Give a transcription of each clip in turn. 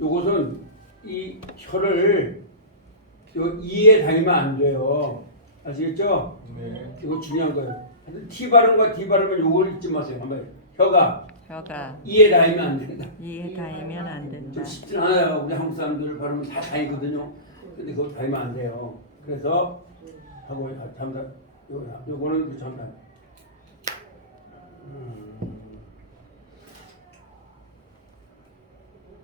요것은 이 혀를 이에 달면 안 돼요. 아시겠죠? 네. 이거 중요한 거예요. T 발음과 D 발음은 요걸 잊지 마세요. 한번 혀가 이에 닿으면 안 된다. 이에 닿으면 안 된다. 좀 쉽진 않아요. 우리 한국 사람들 발음은 다 닿거든요. 근데 그거 닿으면 안 돼요. 그래서 하고 잠다 요거는 잠다.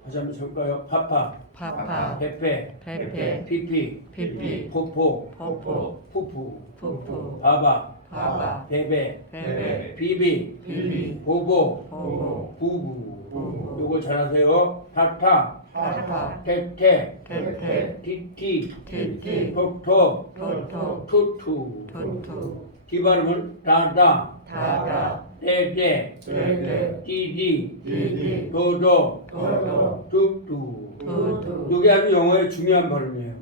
다시 한번 쳐볼까요? 파파, 페페, 페페, 피피, 피피, 포포, 포포, 푸푸, 푸푸, 바바, 바바, 베베, 베베, 비비, 비비, 보보, 보보, 부부. 부부. 요거 잘하세요. 타타, 타타, 테테, 테테, 티티, 티티, 토토, 토토, 투투. 토토, 디 발음은 다다, 다다, 떼떼, 떼떼, 디디, 디디, 도도, 도도, 뚜뚜. 두두. 요게 아주 영어의 중요한 발음이에요.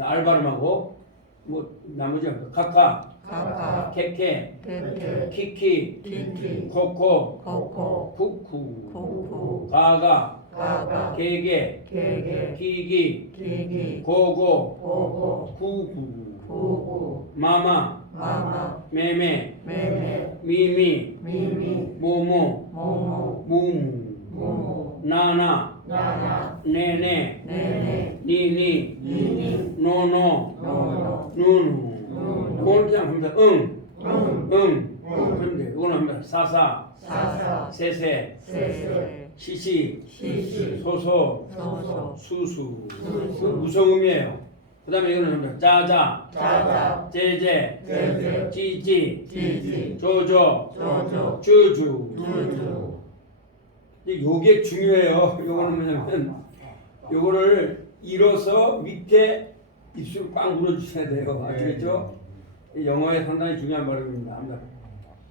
알 발음하고 뭐 나머지 카카, 카카, 케케, 케케, 키키, 키키, 코코, 코코, 쿠쿠, 코코, 가가, 가가, 게게, 게게, 기기, 기기, 고고, 고고, 구구, 구구, 마마, 마마, 메메, 메메, 미미, 미미, 모모, 모모, 무무, 무무, 나나, 나나, 네네, 네네, 니니, 니니, 노노, 노노, 누누. 누누. 이건 그냥 합니다. 응, 응, 응. 그런데 이건 합니다. 사사, 사사, 세세, 세세, 시시, 시시, 소소, 소소, 수수. 수수. 무성음이에요. 그다음에 이거는 합니다. 짜자, 짜자, 제제, 제제, 찌찌, 찌찌, 조조, 조조, 주주. 주주. 근데 요게 중요해요. 요거는 뭐냐면 요거를 일어서 밑에 입술 꽉 물어주셔야 돼요. 아시겠죠? 이 영어에 상당히 중요한 발음입니다.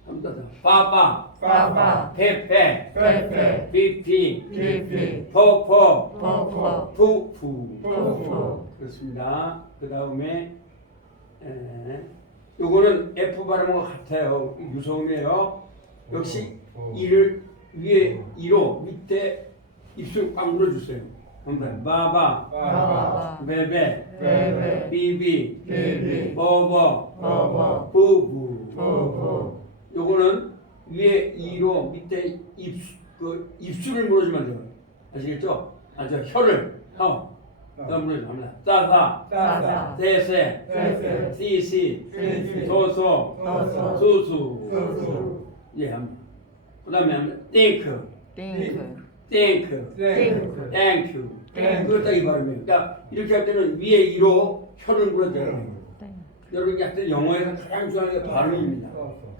한번 더. 빠빠, 빠빠, 페페, 페페, 피피, 피피, 포포, 포포, 푸푸. 푸푸. 그렇습니다. 그 다음에 요거는 F 발음과 같아요. 유성음이에요. 역시 이를 위에 이로 밑에 입술 꽉 물어주세요. 한번 바바, 바바, 베베, 베베, 비비, 비비, 버버, 버버, 부부. 부부. 요거는 위에 이로 밑에 입술을 물어주면 돼요. 아시겠죠? 혀를 물어주면 합니다. 따사, 따사, 세세, 세세, 시시, 시시, 소소, 소소, 수수. 수수. 예, 합니다. 그 다음에 합니다. 땡크, 띵크, 땡크, 띵크, 땡큐. 땡큐. 그렇다 이 발음이에요. 그러니까 이렇게 할 때는 위에 이로 혀를 물어줘야 돼요. 여러분이 하여튼 영어에서 가장 중요한 게 발음입니다.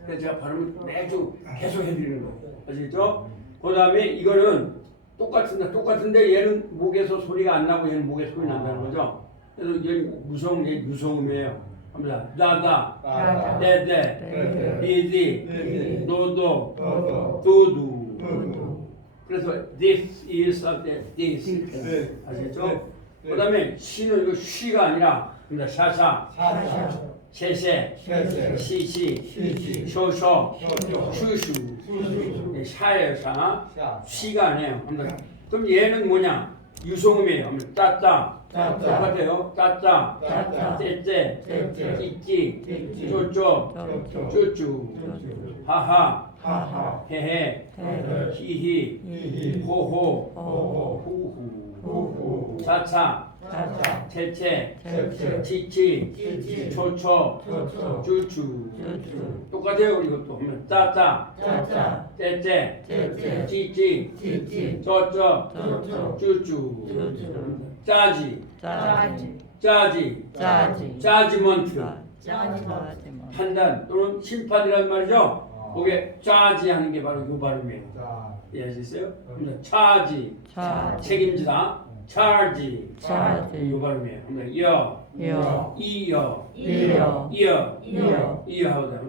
그래서 제가 발음을 매주 계속 해드리는 거예요. 아시겠죠? 그 다음에 이거는 똑같은데 얘는 목에서 소리가 안 나고 얘는 목에 소리 난다는 거죠. 그래서 얘는 유성음이에요. 합니다. 다다, 다다, 데데, 데데, 비디, 비디, 노도, 도도, 두두. 두두. 그래서 this is at this. 네. 아시겠죠? 네. 그 다음에 쉬는 이거 쉬가 아니라 합니다. 샤샤, 샤샤, 셰셰, 셰셰, 시시, 시시, 쇼쇼, 쇼쇼, 슈슈. 수수, 네, 샤예요, 샤. 샤, 시가 아니에요. 합니다. 그럼 얘는 뭐냐? 유성음이에요. 합니다. 따따. 따따, 똑같아요. 따따. 따따, 째째. 째째, 찌찌. 찌찌, 쪼쪼. 쪼쪼, 쭈쭈. 쭈쭈, 하하. 하하, 헤헤. 헤헤, 히히. 히히, 호호. 호호, 후후. 후후, 차차. 차차, 채채. 채채, 치치. 치치, 초초. 초초, 쭈쭈. 쭈쭈, 똑같아요. 이것도. 하면 따따. 짜짜, 째째. 째째, 찌찌. 찌찌, 쪼쪼. 쪼쪼, 쭈쭈. 쭈쭈. 짜지. 짜지, 짜지. 짜지, 짜지먼트. 짜지, 판단 또는 심판이란 말이죠. 거기에 짜지 하는 게 바로 이 발음이에요. 자, 이해하셨어요? 차지. 차지, 책임지다. 차지. 차지, 이 발음이에요. 여. 여, 이여. 이여, 이여. 이여, 이여 하다.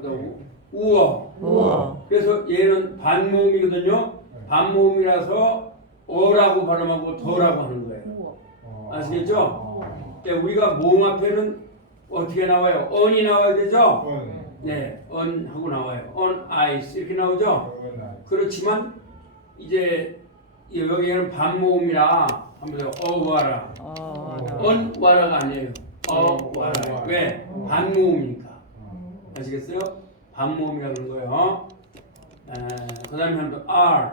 우어. 우어, 그래서 얘는 반모음이거든요. 반모음이라서 어라고 발음하고 더라고 하는 거예요. 아시겠죠? 우리가 모음 앞에는 어떻게 나와요? 언이 나와야 되죠? 네, 언 하고 나와요. on ice 이렇게 나오죠? 그렇지만 이제 여기에는 반모음이라 한번 더. 어와라. 언와라가 아니에요. 어와라. 왜? 반모음이니까. 아시겠어요? 반모음이라고 그런 거예요. 그 다음에 한번 R.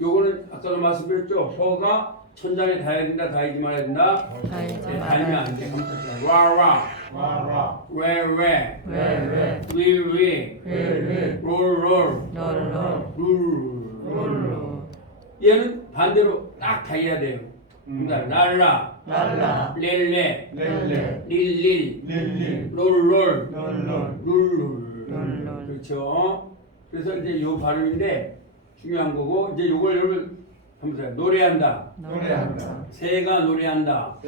요거는 아까도 말씀드렸죠. 허가 천장에 닿아야 된다, 닿지 말아야 된다. 닿으면 안 돼. 와라. 왜. 위. 롤. 얘는 반대로 딱 닿아야 돼요. 랄라. 렐레. 릴릴. 롤. 그렇죠. 그래서 이제 요 발음인데 중요한 거고 이제 요걸 여러분 한번 노래한다. 새가 노래한다.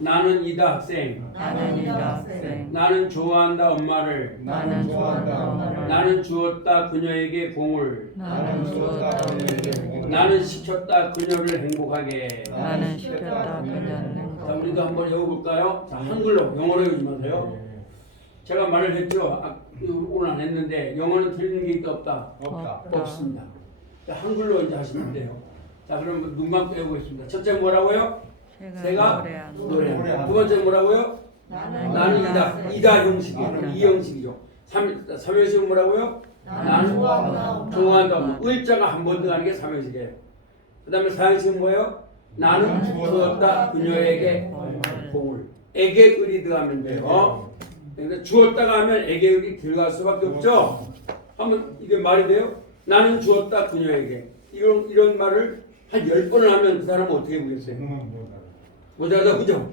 나는 이다 학생. 나는 좋아한다 엄마를. 나는 주었다 그녀에게 공을. 나는 시켰다 그녀를 행복하게. 자, 우리도 한번 외워볼까요? 자, 한글로, 영어로 외우지 마세요. 제가 말을 했죠. 오늘 안 했는데 영어는 틀리는 게 있다 없다? 없습니다. 자, 한글로 이제 하시면 돼요. 자, 그럼 눈 감고 외우겠습니다. 첫째 뭐라고요? 새가 노래한다. 두 번째 뭐라고요? 나는 이다 형식이에요. 이 형식이죠. 3형식은 뭐라고요? 나는 좋아한다. 을자가 한 번 더 하는 게 3형식이에요. 그 다음에 4형식은 뭐예요? 나는 주었다 그녀에게 공을. 에게 을이 들어가면 돼요. 그러니까 주었다가 하면 에게 을이 들어갈 수밖에 없죠. 한번 이게 말이 돼요? 나는 주었다 그녀에게. 이런 말을 한 10번을 하면 그 사람은 어떻게 보겠어요? 못 알아듣죠, 그죠?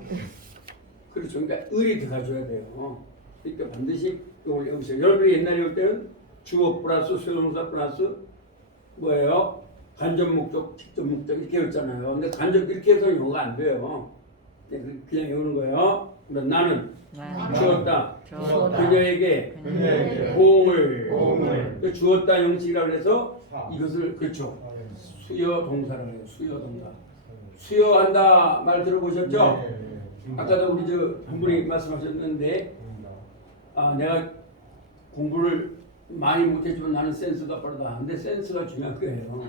그렇죠. 그러니까 을이 들어가줘야 돼요. 그러니까 반드시 이걸 외우세요. 여러분이 옛날에 올 때는 주어 플러스 수동사 플러스 뭐예요? 간접 목적, 직접 목적 이렇게 외웠잖아요. 근데 간접 이렇게 해서 영어가 안 돼요. 그냥 외우는 거예요. 나는 주었다. 그녀에게 공을 주었다 형식이라고 해서 이것을 그렇죠. 수여 동사라고 해요. 수여 동사. 수여한다 말 들어보셨죠? 아까도 우리 한 분이 말씀하셨는데 내가 공부를 많이 못했지만 나는 센스가 빠르다. 근데 센스가 중요한 거예요.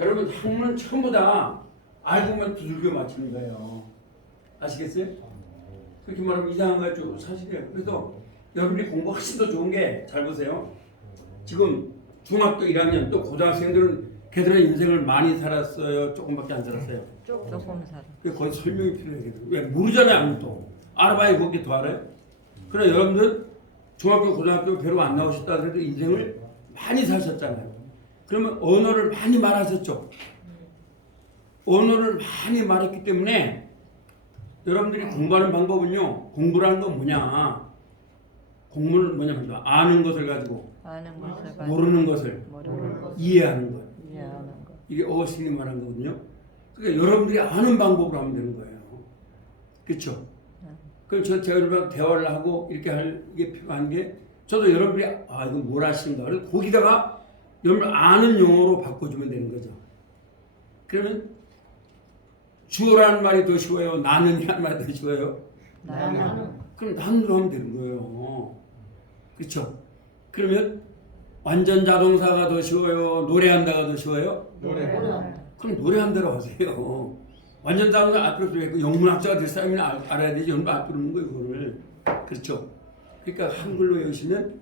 여러분 학문은 전부 다 알고 보면 두들겨 맞추는 거예요. 아시겠어요? 그렇게 말하면 이상한 거죠. 사실이에요. 그래서 여러분이 공부 훨씬 더 좋은 게 잘 보세요. 지금 중학교 1학년 또 고등학생들은 걔들은 인생을 많이 살았어요? 조금밖에 안 살았어요? 조금 살아. 그게 거의 설명이 필요해요. 왜? 모르잖아요. 아무도. 알아봐야 그게 더 알아요. 그러나 여러분들 중학교 고등학교 별로 안 나오셨다 그래도 인생을 많이 사셨잖아요. 그러면 언어를 많이 말하셨죠. 언어를 많이 말했기 때문에 여러분들이 공부하는 방법은요. 공부라는 건 뭐냐. 공부는 뭐냐면 아는 것을 가지고 모르는 것을 이해하는 것. 이게 어신이 말한 거거든요. 그러니까 여러분들이 아는 방법으로 하면 되는 거예요. 그렇죠? 그럼 제가 여러분과 대화를 하고 이렇게 할 이게 필요한 게 저도 여러분들이 이거 뭘 하시는가. 그래서 거기다가 여러분 아는 용어로 바꿔주면 되는 거죠. 그러면 주어라는 말이 더 쉬워요? 나는이라는 말이 더 쉬워요? 나는. 그럼 나는으로 하면 되는 거예요. 그렇죠? 그러면 완전 자동사가 더 쉬워요? 노래한다가 더 쉬워요? 그럼 노래한다로 하세요. 완전 자동사 앞으로 그 영문학자가 될 사람이 알아야 되지. 여러분 안 부르는 거예요, 그거를. 그렇죠? 그러니까 한글로 외우시면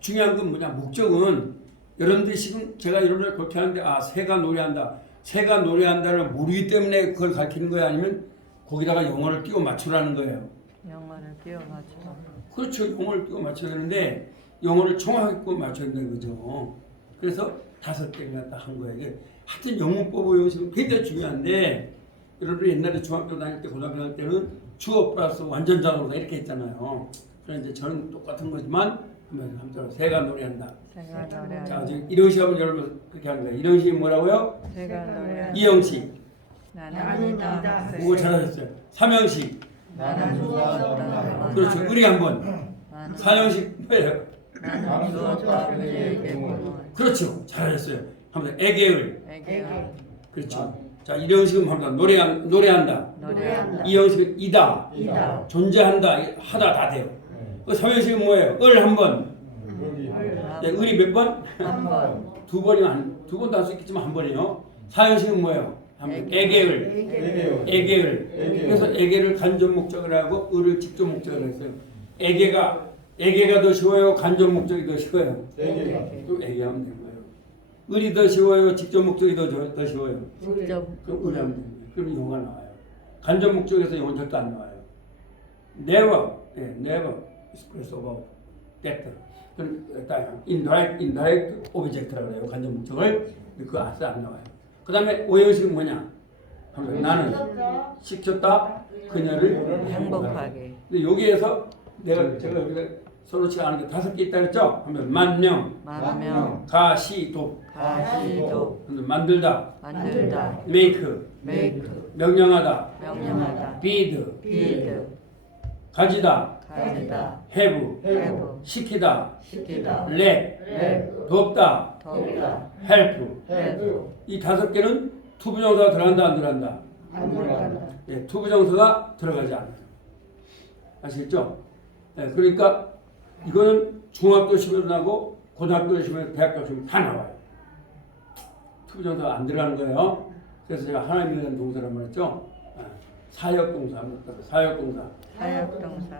중요한 건 뭐냐? 목적은 여러분들이 지금 제가 여러분을 그렇게 하는데 새가 노래한다. 새가 노래한다를 모르기 때문에 그걸 가르치는 거예요? 아니면 거기다가 영어를 끼워 맞추라는 거예요? 영어를 끼워 맞추라. 그렇죠. 영어를 끼워 맞춰야 되는데 영어를 정확하게 끼워 맞춰야 되는 거죠. 그래서 5개를 갖다 한 거예요. 이게 하여튼 영문법 외우시면 굉장히 중요한데 여러분들 옛날에 중학교 다닐 때 고등학교 다닐 때는 주어 플러스 완전 자동사 이렇게 했잖아요. 그래서 이제 저는 똑같은 거지만 한번 새가 노래한다. 자, 지금 이런 식하면 여러분 그렇게 하는 거예요. 이런 식이 뭐라고요? 새가 노래한다. 이형식. 나는 이다. 오, 잘하셨어요. 3형식. 나는 주었다. 그렇죠. 우리 한번. 4형식 뭐예요? 나는 주었다. 그녀에게 공을. 그렇죠. 잘하셨어요. 한번 애게을. 애게을. 그렇죠. 자, 이 형식은 합니다. 노래한다. 이 형식은 이다. 존재한다. 하다 다 돼요. 그 3형식은 뭐예요? 을 한 번. 을이 몇 번? 한 번. 두 번이면 두 번도 할 수 있겠지만 한 번이요. 사형식은 뭐예요? 애계을. 애계을. 그래서 애계를 간접 목적을 하고 을을 직접 목적을 했어요. 애계가 더 쉬워요? 간접 목적이 더 쉬워요? 또 애계하면 되는 거예요. 을이 더 쉬워요? 직접 목적이 더 쉬워요? 직접. 그럼 을하면 되는 거예요. 그럼 용어가 나와요. 간접 목적에서 용어 절대 안 나와요. never express about that. 그럼 indirect object라고 해요. 간접 목적을. 그거 아예 안 나와요. 그 다음에 오형식은 뭐냐? 나는 시켰다 그녀를 행복하게. 근데 여기에서 제가 여기다 서로치가 아는 게 5개 있다 그랬죠? 하면 만명, 가시도, 만들다, make, 명령하다, bid, 가지다, have, 시키다, let, 돕다, help. 이 5개는 투부정사가 들어간다 안 들어간다? 네, 투부정사가 들어가지 않아요. 아시겠죠? 네, 그러니까 이거는 중학교 시험에도 나고 고등학교 시험에 대학교 시험에 다 나와요. 투부정사가 안 들어가는 거예요. 그래서 제가 하나님에 대한 동사란 말했죠. 사역동사 합니다. 사역동사.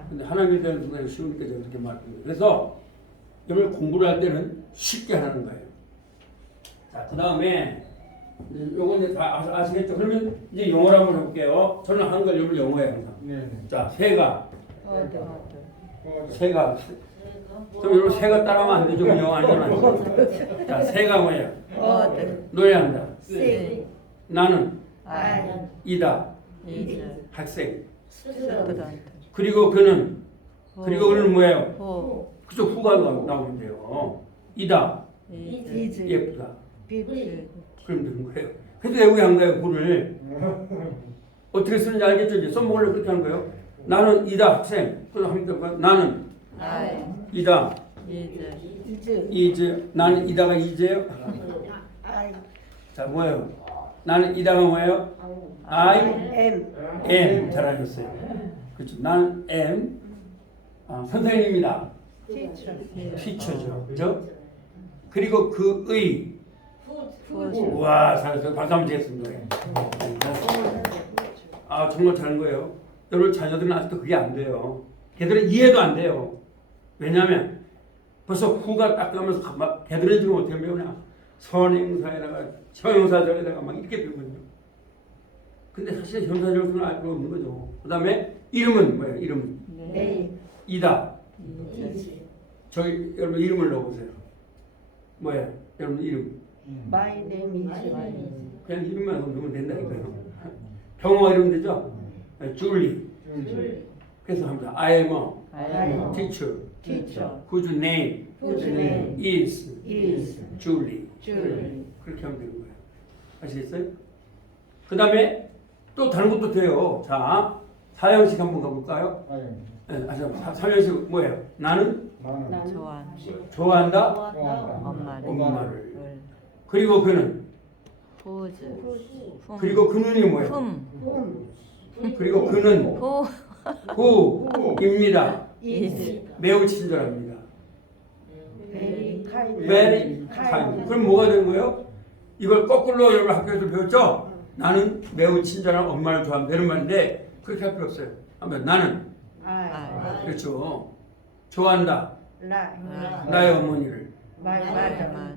근데 하나님에 대한 동사가 쉬우니까 제가 그렇게 말합니다. 그래서 여러분 공부를 할 때는 쉽게 하는 거예요. 자, 그 다음에 요건 이제 다 아시겠죠? 그러면 이제 영어로 한번 해볼게요. 저는 한글, 여러분 영어예요 항상. 자, 새가. 그럼 여러분 새가 따라하면 안 되죠? 영어 아니잖아요. 자, 새가 뭐예요? 노래한다. 나는 이다. 학생. 그리고 그는 뭐예요? 그죠? 후가 나오면 돼요. 이다. 예쁘다. 그럼 되는 거예요. 그래서 외우게 한 거예요, 구를. 어떻게 쓰는지 알겠죠? 이제 써먹으려고 그렇게 하는 거예요. 나는 이다, 학생. 그래서 합니까? 나는 이다. 이제. 나는 이다가 이제요? 자, 뭐예요? 나는 이다가 뭐예요? I am. 잘하셨어요. 그렇죠. 나는 am. 선생님입니다. teacher죠. 그죠? 그리고 그의. 와, 잘했어요. 박수 한번 치겠습니다. 정말 잘한 거예요. 여러분 자녀들은 아직도 그게 안 돼요. 걔들은 이해도 안 돼요. 왜냐하면 벌써 후가 딱 가면서 막 걔들은 지금 어떻게 배우냐? 선행사에다가 형용사절에다가 막 이렇게 배우거든요. 근데 사실 형용사절은 알고 없는 거죠. 그 다음에 이름은 뭐예요? 이름은 이다. 저희 여러분 이름을 넣어보세요. 뭐예요? 여러분 이름. My name is. 그냥 이름만 넣으면 된다니까요. 병호 이름 되죠? 줄리. 그래서 합니다. I am a teacher. Whose name is Julie. 그렇게 하면 되는 거예요. 아시겠어요? 그 다음에 또 다른 것도 돼요. 자, 사형식 한번 가볼까요? 네, 사형식 뭐예요? 나는 좋아한다. 엄마를. 그리고 그는. 그리고 그는이 뭐예요? 그리고 그는 후입니다. 매우 친절합니다. Very kind. 그럼 뭐가 되는 거예요? 이걸 거꾸로 여러분 학교에서 배웠죠? 나는 매우 친절한 엄마를 좋아한다. 이런 말인데 그렇게 할 필요 없어요. 한번 나는 그렇죠. 좋아한다. 나의 어머니를.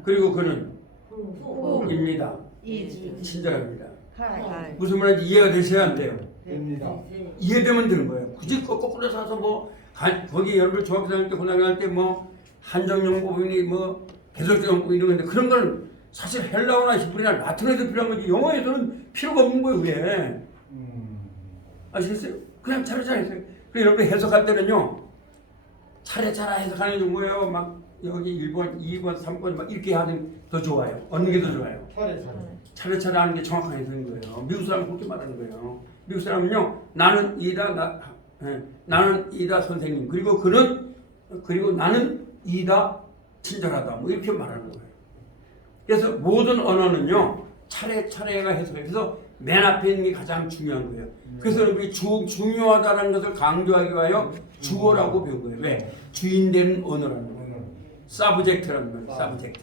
그리고 그는 후입니다. 친절합니다. 무슨 말인지 이해가 되셔야 안 돼요. 이해되면 되는 거예요. 굳이 거꾸로 사서 뭐 거기 여러분 중학교 다닐 때 고등학교 다닐 때 뭐 한정용법이니 뭐 개설정법 이런 건데 그런 걸 사실 헬라어나 히브리나 라틴어에도 필요한 거지 영어에서는 필요가 없는 거예요. 왜? 아시겠어요? 그냥 차례차례 해석해요. 그래서 여러분 해석할 때는요 차례차례 해석하는 게 뭐예요? 막 여기 1번, 2번, 3번 막 이렇게 하는 더 좋아요. 어느 게 더 좋아요? 차례차례 하는 게 정확한 해석인 거예요. 미국 사람은 그렇게 말하는 거예요. 미국 사람은요 나는 이다 선생님 그리고 나는 이다 친절하다 뭐 이렇게 말하는 거예요. 그래서 모든 언어는요 차례차례가 해석해요. 그래서 맨 앞에 있는 게 가장 중요한 거예요. 그래서 우리 중요하다는 것을 강조하기 위하여 주어라고 배운 거예요. 왜? 주인되는 언어라는 거예요. 서브젝트라는 거예요. 서브젝트.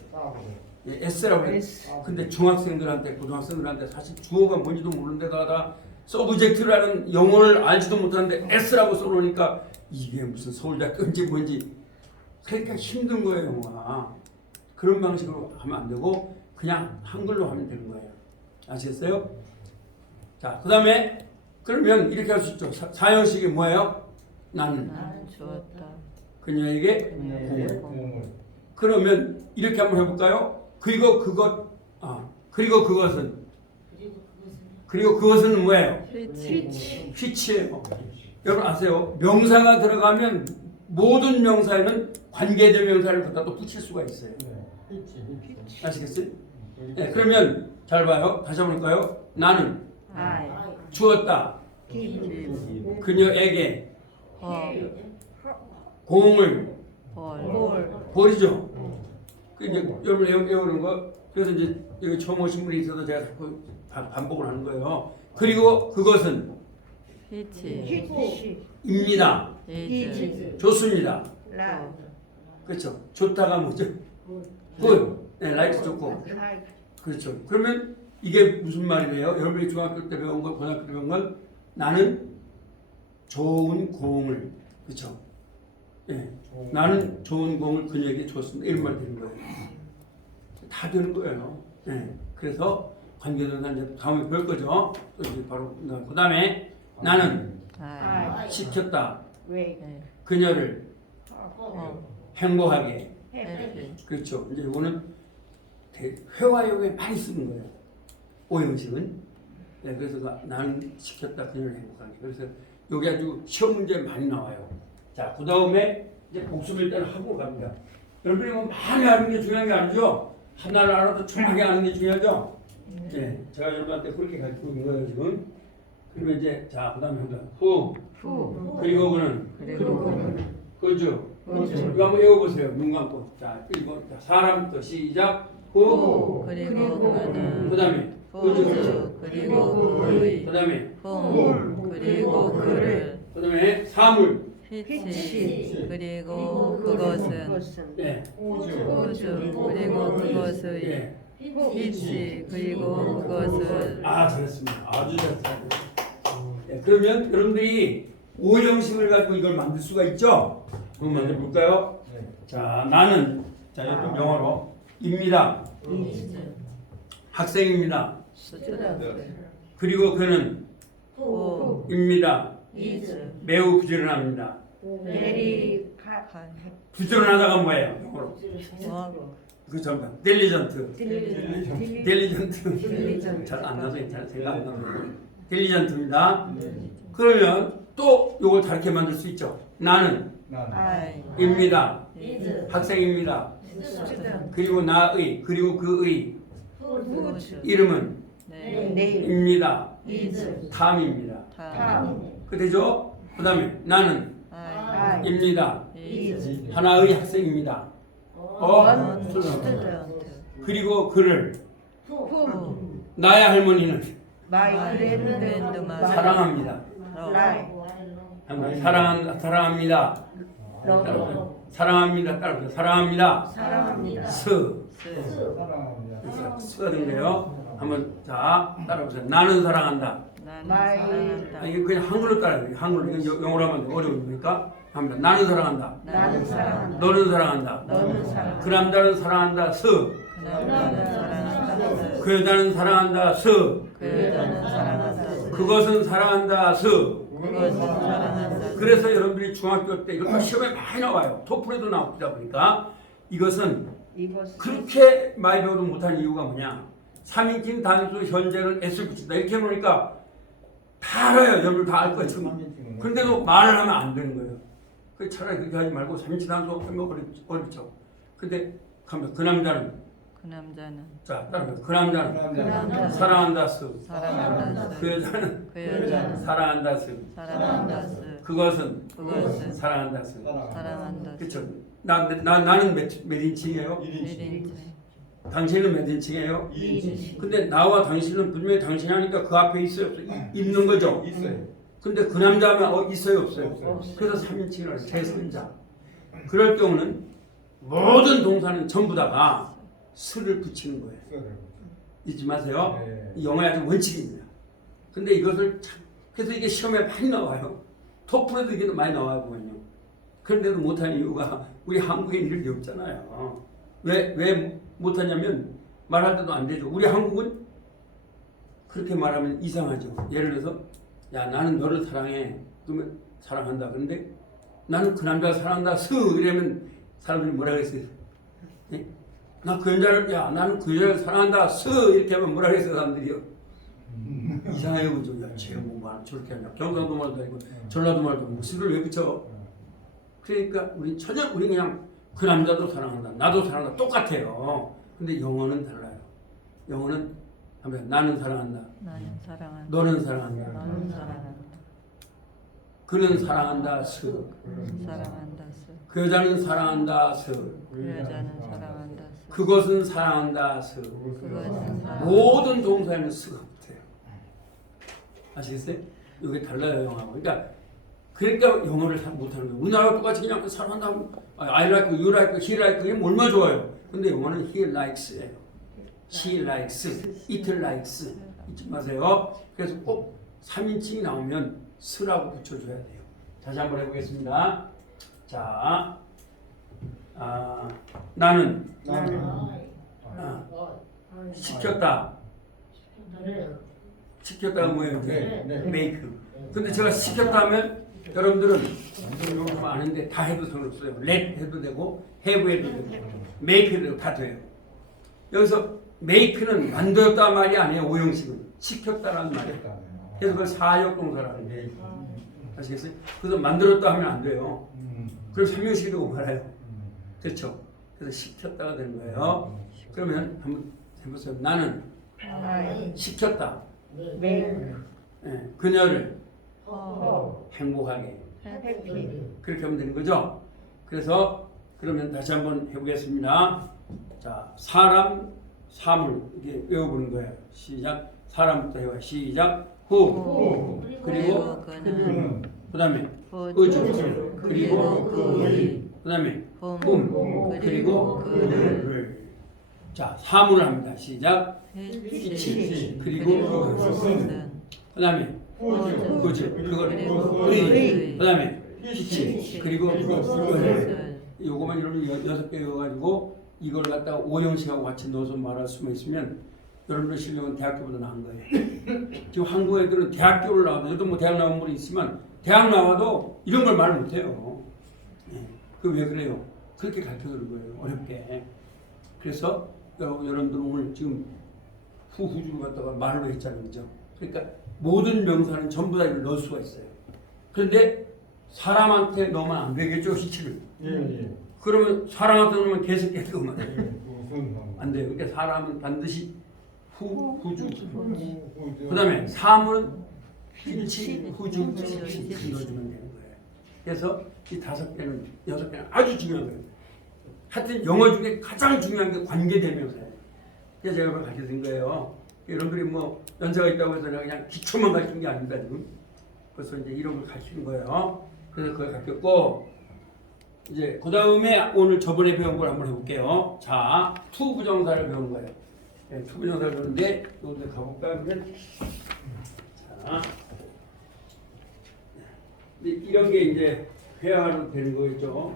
S라고 해요. 근데 중학생들한테 고등학생들한테 사실 주어가 뭔지도 모르는데다가 서브젝트라는 영어를 알지도 못하는데 S라고 써놓으니까 이게 무슨 서울대학교인지 뭔지 그러니까 힘든 거예요. 영어가. 그런 방식으로 하면 안 되고 그냥 한글로 하면 되는 거예요. 아시겠어요? 자, 그 다음에 그러면 이렇게 할 수 있죠. 사형식이 뭐예요? 나는 주었다. 그녀에게 공을. 그러면 이렇게 한번 해볼까요? 그리고 그것은 뭐예요? 휘치예요. 여러분 아세요? 명사가 들어가면 모든 명사에는 관계될 명사를 갖다 또 붙일 수가 있어요. 아시겠어요? 네, 그러면 잘 봐요. 다시 한번 볼까요? 나는 주었다. 그녀에게 공을 버리죠. 그 이제 여러분 외우는 거. 그래서 이제 여기 처음 오신 분이 있어서 제가 자꾸 반복을 하는 거예요. 그리고 그것은 입니다. 좋습니다. 그렇죠. 좋다가 뭐죠? 굿. 네, like 좋고. 그렇죠. 그러면 이게 무슨 말이래요? 여러분이 중학교 때 배운 거, 고등학교 때 배운 건 나는 좋은 공을, 그렇죠? 네. 나는 좋은 공을 그녀에게 줬습니다. 이런 말이 되는 거예요. 다 되는 거예요. 네. 그래서 관계대명사 이제 다음에 볼 거죠. 또 이제 바로 그 다음에 나는 시켰다. 그녀를 행복하게. 그렇죠. 이제 이거는 회화용에 많이 쓰는 거예요. 오형식은. 네, 그래서 나는 시켰다 그녀를 행복하게. 그래서 여기 아주 시험 문제 많이 나와요. 자, 그 다음에 이제 복습을 일단 하고 갑니다. 여러분이 뭐 많이 아는 게 중요한 게 아니죠. 하나를 알아도 정확하게 아는 게 중요하죠. 네, 제가 여러분한테 그렇게 가르치고 있는 거예요 지금. 그러면 이제 자, 그 다음에 한다. 그리고 그는. 그죠. 이거 한번 외워보세요. 눈 감고. 자, 그리고 사람부터 시작. 그리고 그는. 그 다음에. 그리고 그의. 그 다음에. 그리고 그를. 그 다음에 사물. 그리고 그것은. 네. 그리고 그것의. 네. 그리고 그것을. 잘했습니다. 아주 잘했어요. 네, 그러면 여러분들이 오형식을 가지고 이걸 만들 수가 있죠? 한번 만들어 볼까요? 자, 나는 여러분 영어로 입니다. 학생입니다. 그리고 그는 입니다. 매우 부지런합니다. 부지런하다가 뭐예요? 영어로. 그 정답. 딜리전트. 잘 안 나서 잘 생각 안 나서. 딜리전트입니다. 그러면 또 이걸 다르게 만들 수 있죠. 나는 입니다. 학생입니다. 그리고 나의 그리고 그의 이름은 입니다. 탐입니다. 그 되죠? 그 다음에 나는 입니다. 하나의 학생입니다. 그리고 그를 나의 할머니는 사랑합니다. 사랑합니다. 사랑합니다. 따라서 사랑합니다. 스가 된대요. 한번 따라보세요. 나는 사랑한다. 이게 그냥 한글로 따라해요. 한글로. 이거 영어로 하면 어려우니까 합니다. 나는 사랑한다. 너는 사랑한다. 그 남자는 사랑한다. 그 여자는 사랑한다. 그것은 사랑한다. 그래서 여러분들이 중학교 때 이것도 시험에 많이 나와요. 토플에도 나오다 보니까 이것은 그렇게 많이 배워도 못한 이유가 뭐냐? 3인칭 단수 현재는 S를 붙인다. 이렇게 해놓으니까 다 알아요. 여러분 다 알 거예요. 그런데도 말을 하면 안 되는 거예요. 그 차라리 그렇게 하지 말고 3인칭 단수 하면 어렵죠. 근데 그 남자는 자, 따라서 그 남자는 사랑한다. 그 여자는 사랑한다. 그것은 사랑한다. 그렇죠. 나는 몇 인칭이에요? 1인칭. 당신은 몇 인칭이에요? 2인칭. 근데 나와 당신은 분명히 당신이 하니까 그 앞에 있어요? 있는 거죠? 있어요. 근데 그 남자면 있어요? 없어요? 그래서 3인칭을 제3자. 그럴 경우는 모든 동사는 전부 다가 스를 붙이는 거예요. 써요. 잊지 마세요. 네. 이 영어의 아주 원칙입니다. 근데 이것을 그래서 이게 시험에 많이 나와요. 토플에도 이게 많이 나와요, 보면요. 그런데도 못하는 이유가 우리 한국에 이런 게 없잖아요. 왜 못하냐면 말할 때도 안 되죠. 우리 한국은 그렇게 말하면 이상하죠. 예를 들어서 야 나는 너를 사랑해. 그러면 사랑한다. 근데 나는 그 남자를 사랑한다. 이러면 사람들이 뭐라 그랬어요? 예? 나 그 여자를 나는 그 여자를 사랑한다. 이렇게 하면 뭐라 그랬어요, 사람들이요? 이상해요, 그죠? 야, 쟤가 뭐 말 저렇게 하냐? 경상도 말도 아니고 전라도 말도 아니고 수를 왜 붙여? 그러니까 우리 전혀 우리 그냥 그 남자도 사랑한다, 나도 사랑한다 똑같아요. 근데 영어는 달라요. 영어는 하면 나는 사랑한다, 나는 사랑한다. 너는 사랑한다, 너는 사랑한다. 그는 사랑한다, 사랑한다. 그 여자는 사랑한다, 그 여자는 사랑한다. 그것은 사랑한다, 그것은 사랑한다. 모든 동사에는 스가 붙어요. 아시겠어요? 이게 달라요, 영어하고. 그러니까 영어를 잘 못하는 거예요. 우리나라가 똑같이 그냥 사랑한다, I like, you like, he like, 이게 얼마나 좋아요. 근데 영어는 he likes예요. she likes, it likes. 잊지 마세요. 그래서 꼭 3인칭이 나오면 스라고 붙여줘야 돼요. 다시 한번 해보겠습니다. 자, 나는 시켰다. 시켰다가 뭐예요? 네. make. 근데 제가 시켰다면 여러분들은 이거 아는데 다 해도 상관없어요. let 해도 되고 have 해도 되고 make 해도 되고 다 돼요. 여기서 make는 만들었다 말이 아니에요. 오형식은 시켰다라는 말이에요. 그래서 그걸 사역동사라는 거예요. 아시겠어요? 그래서 만들었다 하면 안 돼요. 그럼 삼형식이라고 말해요. 그렇죠? 그래서 시켰다가 되는 거예요. 그러면 한번 해보세요. 나는 시켰다. 그녀를 행복하게. 그렇게 하면 되는 거죠. 그래서 그러면 다시 한번 해보겠습니다. 자, 사람, 사물 이게 외워보는 거예요. 시작. 사람부터 해요. 시작. 후. 그리고 그는 그다음에 호주. 의주. 그리고 그의. 그다음에 그리고 그를. 자, 사물을 합니다. 시작. 해치. 그리고 그것은. 그다음에 호주. 그걸 그리고 의. 그의. 그다음에 히치. 그리고 그것은. 요거만 여러분 6개 외워가지고 이걸 갖다가 오형식하고 같이 넣어서 말할 수만 있으면 여러분들 실력은 대학교보다 나은 거예요. 지금 한국 애들은 대학교를 나와도 저도 뭐 대학 나온 분이 있지만 대학 나와도 이런 걸 말 못해요. 그 왜 그래요? 그렇게 가르쳐주는 거예요. 어렵게. 그래서 여러분들 오늘 지금 후주를 갖다가 말로 했잖아요. 그죠? 그러니까 모든 명사는 전부 다 이걸 넣을 수가 있어요. 그런데 사람한테 넣으면 안 되겠죠, 히치를. 그러면 사람한테 넣으면 계속 깨끗만 해요. 안 돼요. 그러니까 사람은 반드시 후주. 그 다음에 사물은 히치, 후주, 히치 넣어주면 되는 거예요. 그래서 이 5개는 6개는 아주 중요한 거예요. 하여튼 영어 중에 가장 중요한 게 관계대명사예요. 그래서 제가 그걸 가르쳐드린 거예요. 여러분들이 뭐 연세가 있다고 해서 내가 그냥 기초만 가르친 게 아닙니다. 지금 벌써 이제 이런 걸 가르치는 거예요. 그래서 그걸 가르쳤고 이제 그 다음에 오늘 저번에 배운 걸 한번 해볼게요. 자, 투 부정사를 배우는 거예요. 네, 투 부정사를 배우는데 여기서 가볼까요? 그러면 자, 이런 게 이제 회화로 되는 거겠죠.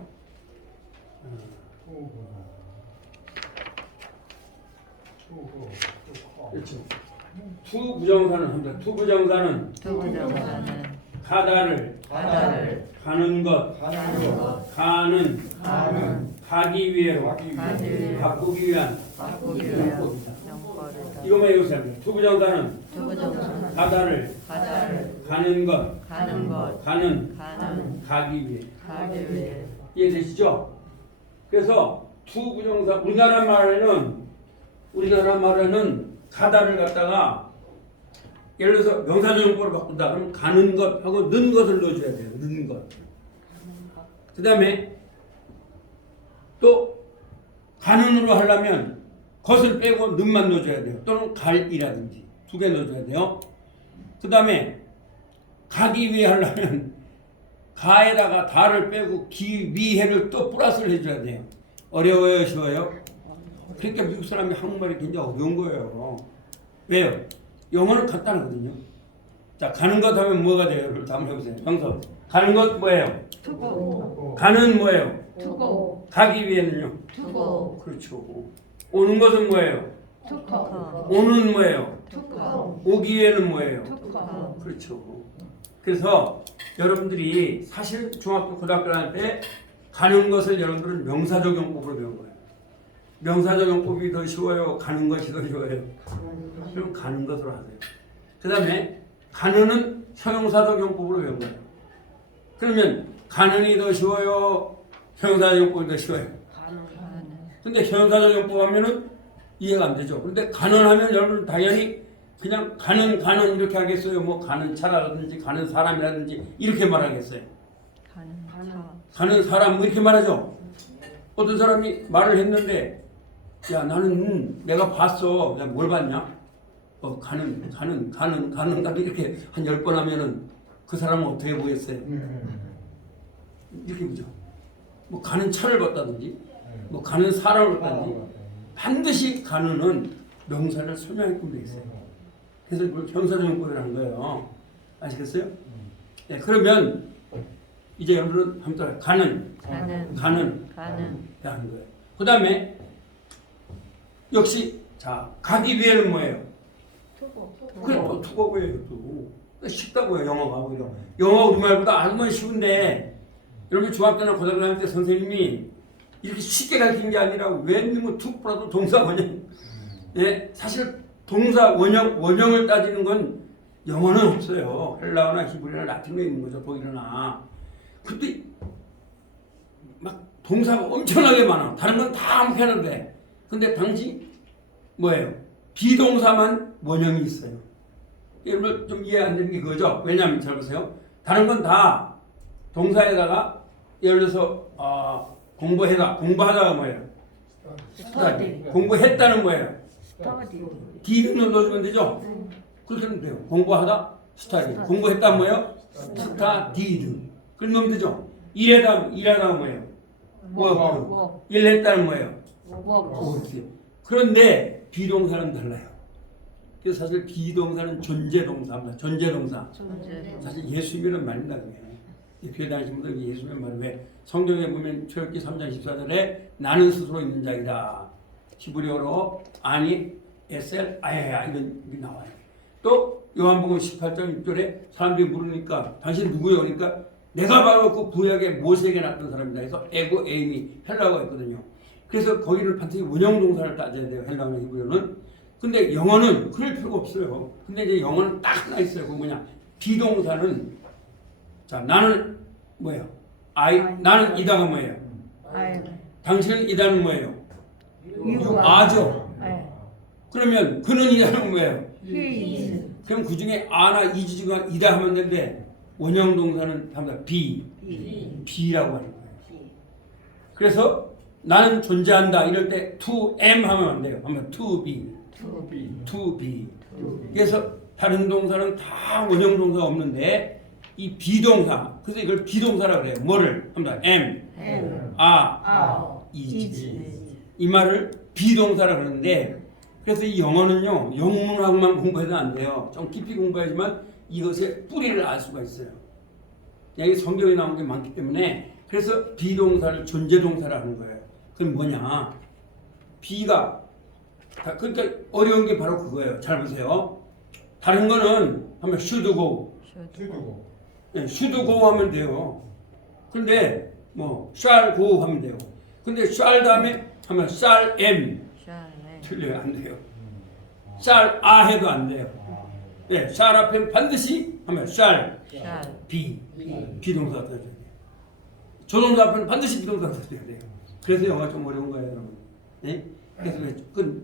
그렇죠. 투 부정사는 합니다. 투 부정사는 가다를 가는 것, 가는 가기 위해로 바꾸기 위한 용법이다. 이것만 외우셔야 합니다. 투 부정사는 가다를 가는 것, 가는 가기 위해. 이해되시죠? 그래서 투 부정사 우리나라 말에는 가다를 갖다가 예를 들어서 명사적용법으로 바꾼다 그러면 가는 것하고 는 것을 넣어줘야 돼요. 는 것. 그 다음에 또 가는으로 하려면 것을 빼고 는만 넣어줘야 돼요. 또는 갈이라든지 2개 넣어줘야 돼요. 그 다음에 가기 위해 하려면 가에다가 다를 빼고 기 위해를 또 플러스를 해줘야 돼요. 어려워요, 쉬워요? 그러니까 미국 사람이 한국말이 굉장히 어려운 거예요. 왜요? 영어는 간단하거든요. 자, 가는 것 하면 뭐가 돼요? 한번 해보세요. 형서. 가는 것 뭐예요? 투고 가는 뭐예요? 투고 가기 위해는요? 투고 그렇죠. 오는 것은 뭐예요? 투고 오는 뭐예요? 투고 오기 위해는 뭐예요? 투고 그렇죠. 그래서 여러분들이 사실 중학교, 고등학교 할 때 가는 것을 여러분들은 명사적용법으로 배운 거예요. 명사적용법이 더 쉬워요? 가는 것이 더 쉬워요? 그럼 가는 것으로 하세요. 그 다음에 가는은 형용사적용법으로 배운 거예요. 그러면 가는이 더 쉬워요? 형용사적용법이 더 쉬워요? 가는 근데 형용사적용법 하면은 이해가 안 되죠. 그런데 가는 하면 여러분 당연히 그냥 가는 이렇게 하겠어요. 뭐 가는 차라든지 가는 사람이라든지 이렇게 말하겠어요. 가는 사람 뭐 이렇게 말하죠. 어떤 사람이 말을 했는데 야 나는 내가 봤어. 야 뭘 봤냐? 가는 이렇게 한 10번 하면은 그 사람은 어떻게 보겠어요? 이렇게 보죠. 뭐 가는 차를 봤다든지 뭐 가는 사람을 봤다든지 반드시 가는은 명사를 설명하게끔 되어 있어요. 그래서 이걸 형사적용법이라는 거예요. 아시겠어요? 네, 그러면 이제 여러분은 한번 가는 하는 거예요. 그 다음에 역시 자 가기 위해는 뭐예요? 그래 또 투고예요. 또 쉽다고요. 영어가 오히려 영어 우리말보다 얼마나 쉬운데 여러분 중학교나 고등학교 다닐 때 선생님이 이렇게 쉽게 가르친 게 아니라 웬뭐 투보라도 동사 원형 예 사실 동사 원형을 따지는 건 영어는 없어요. 헬라어나 히브리어나 라틴어에 있는 거죠. 독일어나. 근데 막 동사가 엄청나게 많아. 다른 건 다 아무 해도 돼. 근데 당시 뭐예요? 비동사만 원형이 있어요. 여러분 좀 이해 안 되는 게 그거죠. 왜냐하면 잘 보세요. 다른 건 다 동사에다가 예를 들어서 공부하다가 뭐예요? 스터디 공부했다는 뭐예요? 스터디 D는 넣어주면 되죠? 그렇게 하면 돼요. 공부하다 스타디. 공부했다 뭐예요? 스타디드. 그럼 넣으면 되죠? 일하다 뭐예요? 워크. 일했다는 뭐예요? 워크. 그런데 비동사는 달라요. 그래서 사실 비동사는 존재동사입니다. 존재동사. 사실 예수님이라는 말입니다. 교회 다니신 분들 예수님 말이 왜 성경에 보면 출애굽기 3장 14절에 나는 스스로 있는 자이다. 히브리어로 아니 에셀 아야야 이런 게 나와요. 또 요한복음 18장 6절에 사람들이 물으니까 당신 누구예요? 그러니까 내가 바로 그 구약의 모세에게 났던 사람이다 해서 에고 에임이 헬라어가 있거든요. 그래서 거기를 반드시 원형동사를 따져야 돼요. 헬라어나 히브리어는. 근데 영어는 그럴 필요가 없어요. 근데 이제 영어는 딱 하나 있어요. 그 뭐냐? 비동사는 자 나는 뭐예요? 나는 이다가 뭐예요? 당신은 이다는 뭐예요? 아죠. 그러면 그는 이다는 뭐예요? 그럼 그 중에 아나 이지가 이다 하면 되는데 원형 동사는 합니다. be라고 하는 거예요. 그래서 나는 존재한다 이럴 때 to am 하면 안 돼요. 하면 to be. 그래서 다른 동사는 다 원형 동사가 없는데 이 비동사 그래서 이걸 비동사라고 해요. 뭐를 합니다. am, is 이 말을 비동사라고 하는데 그래서 이 영어는요 영문학만 공부해도 안 돼요. 좀 깊이 공부해야지만 이것의 뿌리를 알 수가 있어요. 여기 성경에 나온 게 많기 때문에 그래서 비동사를 존재동사라는 거예요. 그럼 뭐냐? 비가 그러니까 어려운 게 바로 그거예요. 잘 보세요. 다른 거는 하면 should go, should go 하면 돼요. 근데 뭐 shall go 하면 돼요. 근데 shall 다음에 하면 shall am 틀려요. 안 돼요. shall are 해도 안 돼요. 예, shall 앞에 반드시 하면 shall be 비동사가 되어야 돼요. 조동사 앞에는 반드시 비동사가 되어야 돼요. 그래서 영어가 좀 어려운 거예요, 여러분. 예? 그래서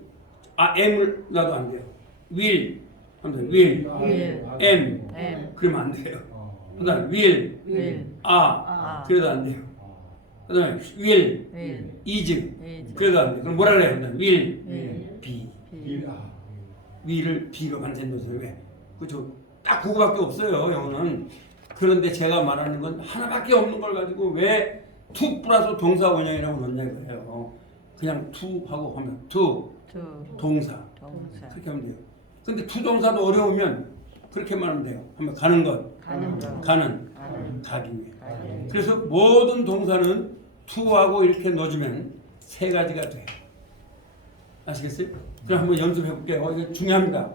am을 놔도 안 돼요. will 하면 will, am 그러면 안 돼요. 그다음 will, 그래도 안 돼요. 그다음에 will, is 그래도 안 돼요. 그럼 뭐라 그래요? will, be. will을 be로 만든다고요. 왜? 그죠? 딱 그거밖에 없어요, 영어는. 그런데 제가 말하는 건 하나밖에 없는 걸 가지고 왜 to 플러스 동사 원형이라고 넣냐 이거예요. 그냥 to 하고 하면 to 투 동사 동사 그렇게 하면 돼요. 근데 to 동사도 어려우면 그렇게만 하면 돼요. 하면 가는 것, 가는 거. 가는, 가는. 가기 위해. 가는. 그래서 모든 동사는 to하고 이렇게 넣어주면 세 가지가 돼요. 아시겠어요? 그럼 한번 연습해 볼게요. 이거 중요합니다.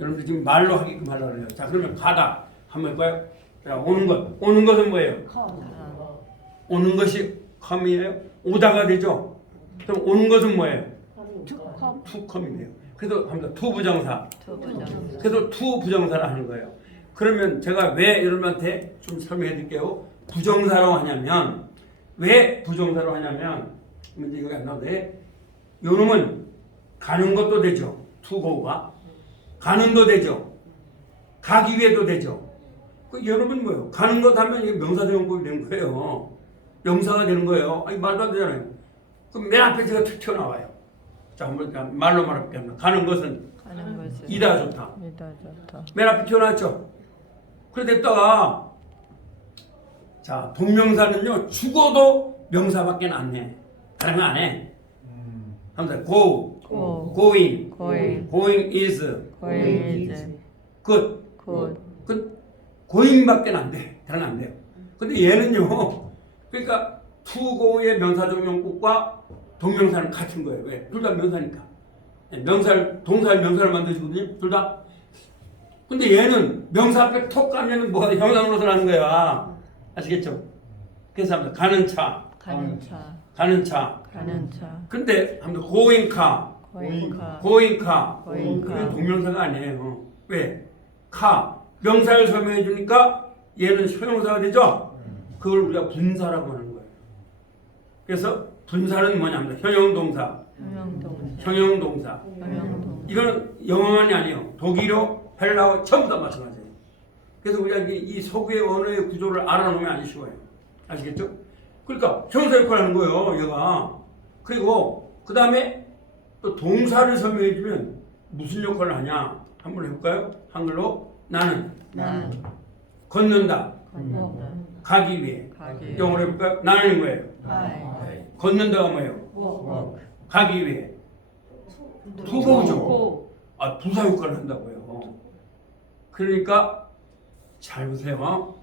여러분들 지금 말로 하게끔 하려고 해요. 자, 그러면 가다 한번 해볼까요? 자, 오는 것. 오는 것은 뭐예요? 오는 것이 come이에요. 오다가 되죠? 그럼 오는 것은 뭐예요? 투컴. to come이 돼요. 그래서 합니다. to 부정사. 투 부정사 그래서 to 부정사를 하는 거예요. 그러면 제가 왜 여러분한테 좀 설명해 드릴게요. 부정사로 하냐면 왜 부정사로 하냐면 문제 이거 안 나오는데 요 놈은 가는 것도 되죠. to go가 가는도 되죠. 가기 위해도 되죠. 그 여러분 뭐예요? 가는 것 하면 이게 명사대명법이 되는 거예요. 명사가 되는 거예요. 아니 말도 안 되잖아요. 그럼 맨 앞에 제가 툭 튀어나와요. 자 한번 말로 말할게요. 가는 것은 가는 것은 이다 좋다. 이다 좋다 맨 앞에 튀어나왔죠. 그랬다가 자 동명사는요 죽어도 명사밖에 안 해. 다른 거 안 해. 합니다. go, 고 going, going going is, going is good. good 그 going밖에 안 돼. 다른 거 안 돼요. 근데 얘는요. 그러니까 to go의 명사조명법과 동명사는 같은 거예요. 왜? 둘 다 명사니까. 명사를 동사를 명사를 만드시거든요. 둘 다. 근데 얘는 명사 앞에 톡 가면은 뭐가 형용사로 하는 거야. 아시겠죠? 그래서 합니다. 가는 차, 가는 차 가는 차. 가는 차 근데 합니다. going car, going car going car. going 그게 car 동명사가 아니에요. 왜? car 명사를 설명해 주니까 얘는 형용사가 되죠. 그걸 우리가 분사라고 하는 거예요. 그래서 분사는 뭐냐면 형용동사, 형용동사 형용동사. 형용동사 이거는 영어만이 아니에요. 독일어, 헬라어 전부 다 마찬가지예요. 그래서 우리가 이 서구의 언어의 구조를 알아놓으면 아주 쉬워요. 아시겠죠? 그러니까 형용사 역할을 하는 거예요. 얘가. 그리고 그 다음에 또 동사를 설명해 주면 무슨 역할을 하냐? 한번 해볼까요? 한글로 나는 난 걷는다. 걷는다 가기 위해. 가기 영어로 해볼까요? 나는 뭐예요? 가이 걷는다가 뭐예요? walk 가기 위해. 투고죠. 아, 부사 효과를 한다고요. 그러니까 잘 보세요.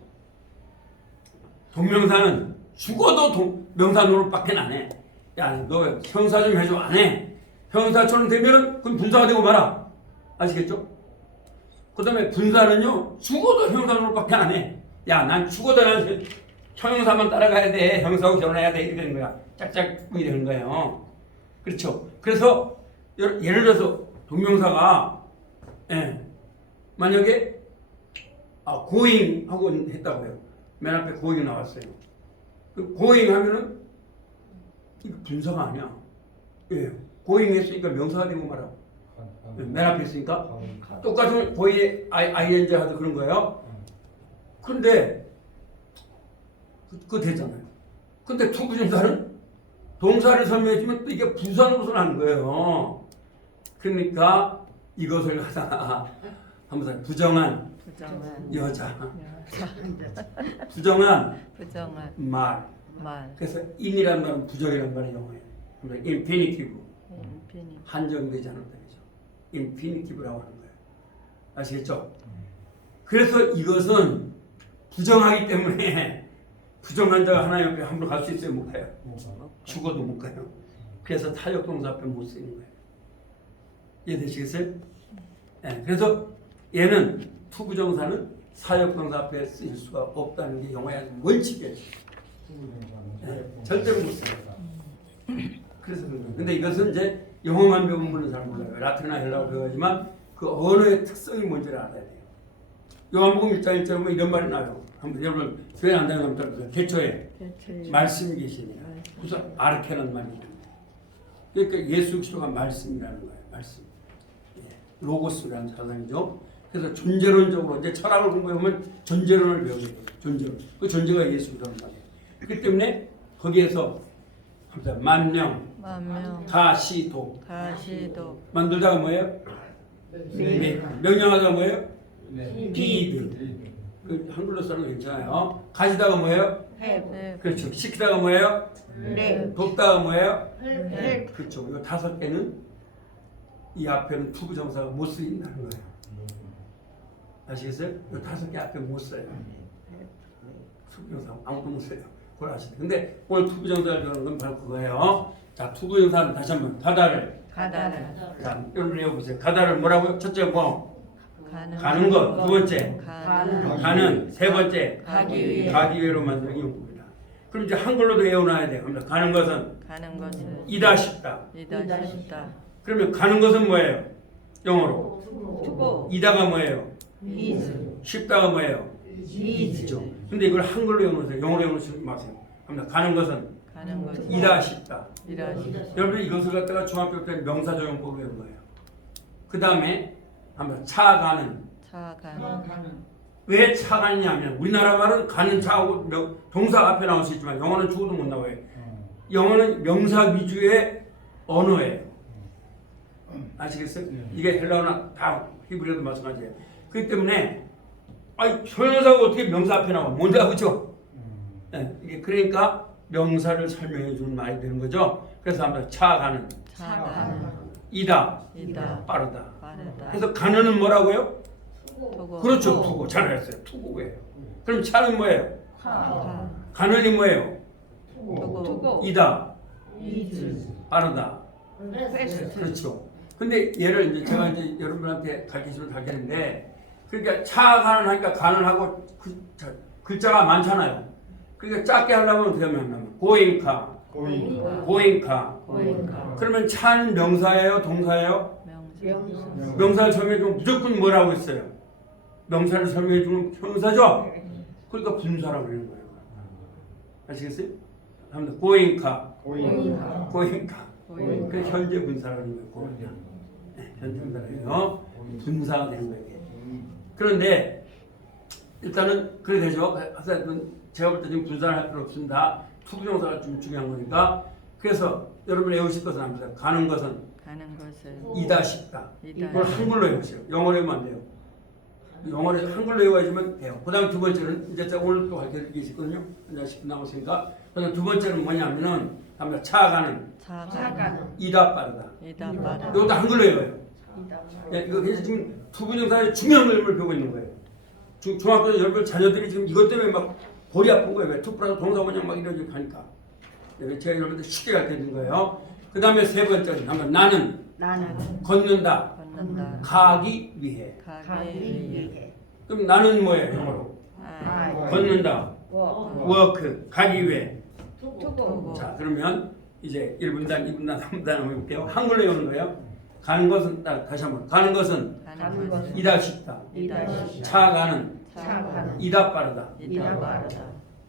동명사는 죽어도 명사 노릇밖에 안 해. 야, 너 형사 좀 해줘. 안 해. 형사처럼 되면은 그럼 분사가 되고 말아. 아시겠죠? 그 다음에 분사는요, 죽어도 형사 노릇밖에 안 해. 야, 난 죽어도 난 형용사만 따라가야 돼. 형사하고 결혼해야 돼. 이렇게 되는 거야. 짝짝이 되는 거예요. 그렇죠? 그래서 예를 들어서 동명사가 만약에 going 하고 했다고요. 맨 앞에 going 나왔어요. 그 going 하면은 이거 분사가 아니야. 예, going 했으니까 명사가 되고 말하고. 맨 앞에 있으니까 똑같은 going ing 하도 그런 거예요. 근데 그거 되잖아요. 근데 투부정사는 동사를 설명해주면 또 이게 부사노릇을 하는 거예요. 그러니까 이것을 하다 하면서 부정한 여자, 부정한 부정한 말. 말 그래서 in이란 말은 부정이란 말이 영어예요. infinitive 인피니티 한정되지 않은 단어죠. infinitive라고 하는 거예요. 아시겠죠? 그래서 이것은 부정하기 때문에 부정한 자가 하나님 앞에 함부로 갈 수 있어요? 못 가요? 죽어도 못 가요. 그래서 타격동사 앞에 못 쓰는 거예요. 이해되시겠어요? 네, 그래서 얘는 투부정사는 사역동사 앞에 쓰일 수가 없다는 게 영어의 원칙이에요. 네, 절대로 못 써요. 그래서 그런 거예요. 근데 이것은 이제 영어만 배우는 분은 잘 몰라요. 라틴어나 헬라어 배워야지만 그 언어의 특성이 뭔지를 알아야 돼요. 요한복음 1장 1절에 보면 이런 말이 나와요. 한번 여러분 교회 안 다니는 사람 들어보세요. 개초에 말씀이 계시니라. 그래서 아르케라는 말이 있습니다. 그러니까 예수 그리스도가 말씀이라는 거예요. 말씀. 예. 로고스라는 사상이죠. 그래서 존재론적으로 이제 철학을 공부해보면 존재론을 배우게 돼요. 존재론. 그 존재가 예수라는 말이에요. 그렇기 때문에 거기에서 만명, 가시도 만들다가 뭐예요? 네. 명령하다가 뭐예요? 비드. 그 한글로 써는 괜찮아요. 가시다가 뭐예요? 해. 네. 그렇죠. 시키다가 뭐예요? 네. 돕다가 뭐예요? 해. 그렇죠. 이거 5개는 이 앞에는 투부정사가 못 쓰인다는 거예요. 아시겠어요? 이 5개 앞에 못 써요. 투부정사 아무도 못 써요. 그걸 아시죠? 근데 오늘 투부정사를 배우는 건 바로 그거예요. 자, 투부정사는 다시 한번 가다를. 가다를. 자, 여러분 외워보세요. 가다를 뭐라고요? 첫째 뭐? 가는 것. 두 번째. 가는. 세 번째. 가기 위해. 가기 위해로 만드는 용구입니다. 그럼 이제 한글로도 외워놔야 돼요. 그럼 가는 것은 가는 것은 이다 싶다. 이다 싶다. 그러면 가는 것은 뭐예요? 영어로. 투고. 이다가 뭐예요? is. 쉽다가 뭐예요? is. 그죠? 근데 이걸 한글로 외우면서 영어로 외우지 마세요. 그럼 가는 것은 가는 것은 이다 싶다. 이다 싶다. 여러분 이것을 갖다가 중학교 때 명사조용법으로 외운 거예요. 그 다음에 한번 차 가는. 차가는 왜 차 가냐면 우리나라 말은 가는 차하고 동사 앞에 나올 수 있지만 영어는 죽어도 못 나와요. 영어는 명사 위주의 언어예요. 아시겠어요? 이게 헬라어나 다 히브리어도 마찬가지예요. 그렇기 때문에 형용사가 어떻게 명사 앞에 나와? 뭔지 알죠? 이게 그러니까 명사를 설명해 주는 말이 되는 거죠. 그래서 한번 차 가는, 차가는 이다, 이다 빠르다. 빠르다. 그래서 가는은 뭐라고요? 투고 그렇죠, 투고. 잘했어요. 투고예요. 그럼 차는 뭐예요? 가 가는이 뭐예요? 투고 이다, is. 빠르다. fast. 그렇죠. 근데 얘를 이제 제가 이제 여러분한테 가르치면 가르치는데, 그러니까 차 가는 하니까 가는 하고 글자가 많잖아요. 그러니까 작게 하려면 어떻게 하면 going car, going car. 고인가. 그러면 차는 명사예요, 동사예요? 명사 명사를 설명해 주면 무조건 뭐라고 했어요? 명사를 설명해 주면 형용사죠? 그러니까 분사라고 그러는 거예요. 아시겠어요? 한번 going car, 고인가. going car. 고인가. 그 현재 분사라는 거예요. 그거는. 네, 현재 분사예요. 분사가 되는 거예요. 그런데 일단은 그래 되죠. 하여튼 제가 볼 때 지금 분사를 할 필요 없습니다. 투부정사가 좀 중요한 거니까. 그래서 여러분 외우실 것은 압니다. 가는 것은 가는 것은 이다 싶다. 이다 그걸 한글로 외우세요. 영어로 외우면 안 돼요. 영어로 한글로 외워야지만 돼요. 그 다음 두 번째는 이제 제가 오늘 또 가르쳐 드릴 게 있거든요. 한 10분 남았으니까. 그다음 두 번째는 뭐냐면은 한번 차가는 차가는 이다 빠르다. 이다 빠르다. 이것도 한글로 외워요. 이다. 네, 이거 그래서 지금 투부정사의 중요한 의미를 배우고 있는 거예요. 중학교 여러분 자녀들이 지금 이것 때문에 막 골이 아픈 거예요. 왜 투플러스 동사 원형 막 이렇게 하니까. 네, 제가 여러분들 쉽게 가르쳐드린 거예요. 그 다음에 세 번째는 한번 나는 나는 걷는다. 걷는다. 가기 위해. 가기 가기 위해 위해. 그럼 나는 뭐예요? 영어로. 아 걷는다. 워. 워크. 가기 위해. 투고. 자, 그러면 이제 1분단, 2분단, 3분단 한번 해볼게요. 한글로 외우는 거예요. 가는 것은, 다시 한번. 가는 것은 가는 것은 이다 쉽다. 이다 쉽다. 차가는 차가는 이다 빠르다. 이다 빠르다.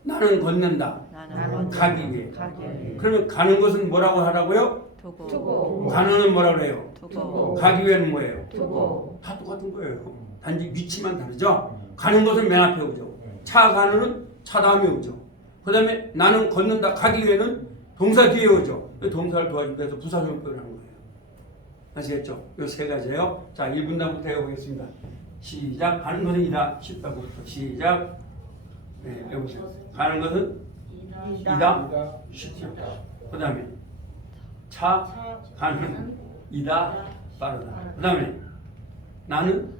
나는 걷는다. 나는 가기 위해. 가기 위해. 그러면 가는 것은 뭐라고 하라고요? 투고 투고. 가는은 뭐라고 해요? 투고 가기 위해는 뭐예요? 투고. 다 똑같은 거예요. 단지 위치만 다르죠? 가는 것은 맨 앞에 오죠. 차 가는은 차 다음에 오죠. 그 다음에 나는 걷는다. 가기 위해는 동사 뒤에 오죠. 동사를 도와주기 위해서 부사용법을 하는 거예요. 아시겠죠? 이 세 가지예요. 자, 1분단부터 해보겠습니다. 시작. 가는 것은 이다. 쉽다고부터 시작. 네, 해보세요. 가는 것은 이다. 쉽다. 그 다음에 차 가는 이다 빠르다. 그 다음에 나는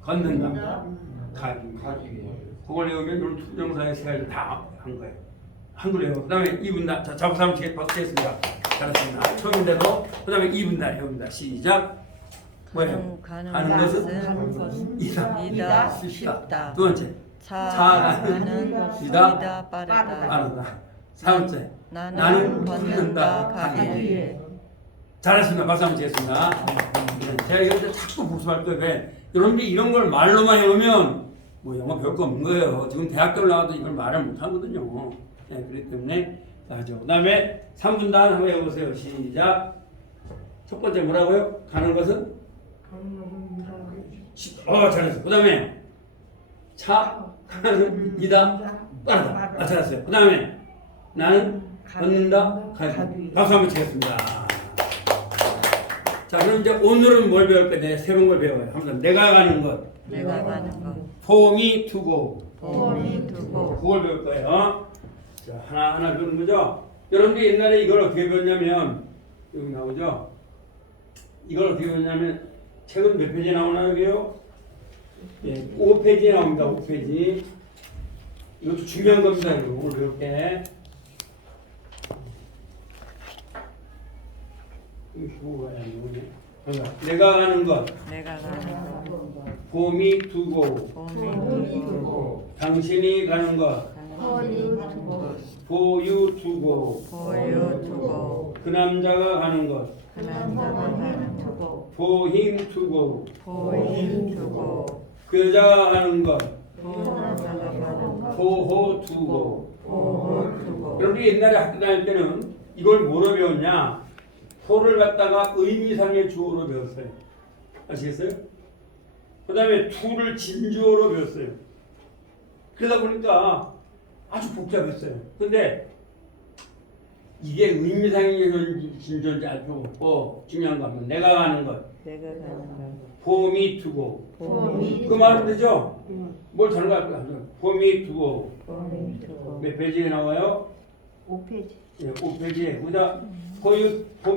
걷는다. 가기 위해. 그걸 외우면 이런 투정사의 세 가지를 다 한 거예요. 한글로 외우고. 그 다음에 2분단. 자, 잡아서 한번 박수했습니다. 잘했습니다. 처음인데도. 그 다음에 2분단 해봅니다. 시작. 뭐예요? 가는 것은 이다 쉽다. 두 번째. 차가는 이다 빠르다. 빠르다. 세 번째. 나는 걷는다 가기 위해. 잘했습니다. 박수 한번 치겠습니다. 제가 이럴 자꾸 복습할 거예요. 왜? 여러분들이 이런 걸 말로만 해오면 뭐 영어 배울 거 없는 거예요. 지금 대학교 나와도 이걸 말을 못 하거든요. 네, 그렇기 때문에 하죠. 그 다음에 3분단 한번 해보세요. 시작. 첫 번째 뭐라고요? 가는 것은? 잘했어요. 그 다음에 차 가는 이다 빠르다. 잘했어요. 그 다음에 나는 걷는다 가기. 박수 한번 치겠습니다. 자, 그럼 이제 오늘은 뭘 배울 거야? 내가 새로운 걸 배워요. 한번 내가 가는 것. 내가 가는 것. For me to go. For me to go. 그걸 배울 거예요. 자, 하나하나 배우는 거죠. 여러분들 옛날에 이걸 어떻게 배웠냐면 여기 나오죠. 이걸 어떻게 배웠냐면 책은 몇 페이지 나오나요, 여기요? 예, 5페이지에 나옵니다. 5페이지. 이것도 중요한 겁니다. 이거 오늘 배울 게. 내가 가는 것. 내가 가는 것. For me to go. For me to go. 당신이 가는 것. For you to go. For you to go. For you to go. 그 남자가 가는 것. 그 남자가 가는 것. For him to go. For him to go. 그 여자가 가는 것. For 남자가 가는 것. For her to go. For her to go. 여러분이 옛날에 학교 다닐 때는 이걸 뭐로 배웠냐? for를 갖다가 의미상의 주어로 배웠어요. 아시겠어요? 그 다음에 to를 진주어로 배웠어요. 그러다 보니까 아주 복잡했어요. 근데 이게 의미상의 진주어인지 알 필요가 없고 중요한 거 하면 내가 가는 것. 내가 가는 것. For me to go. For me 그 말은 되죠? 뭘 다른 거 할까요? For me to go. For me to go. 몇 페이지에 나와요? 5페이지. 예, 5페이지에. 보다 for